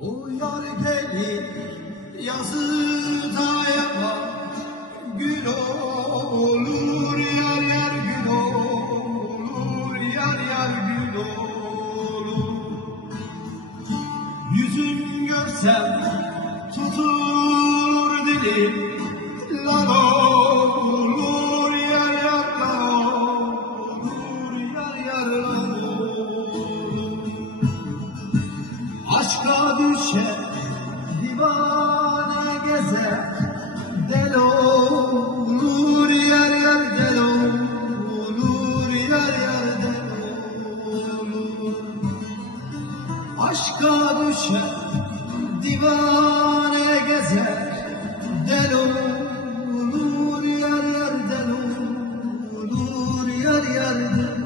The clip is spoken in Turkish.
O yar gelir yazıda yapar. Gül olur yar yar gül olur Yar yar gül olur. Yüzün görsem tutulur dilim Aşka düşer, divane gezer, del olur yer yer del olur yer yer del olur. Aşka düşer, divane gezer, del olur yer yer del olur yer yer del olur.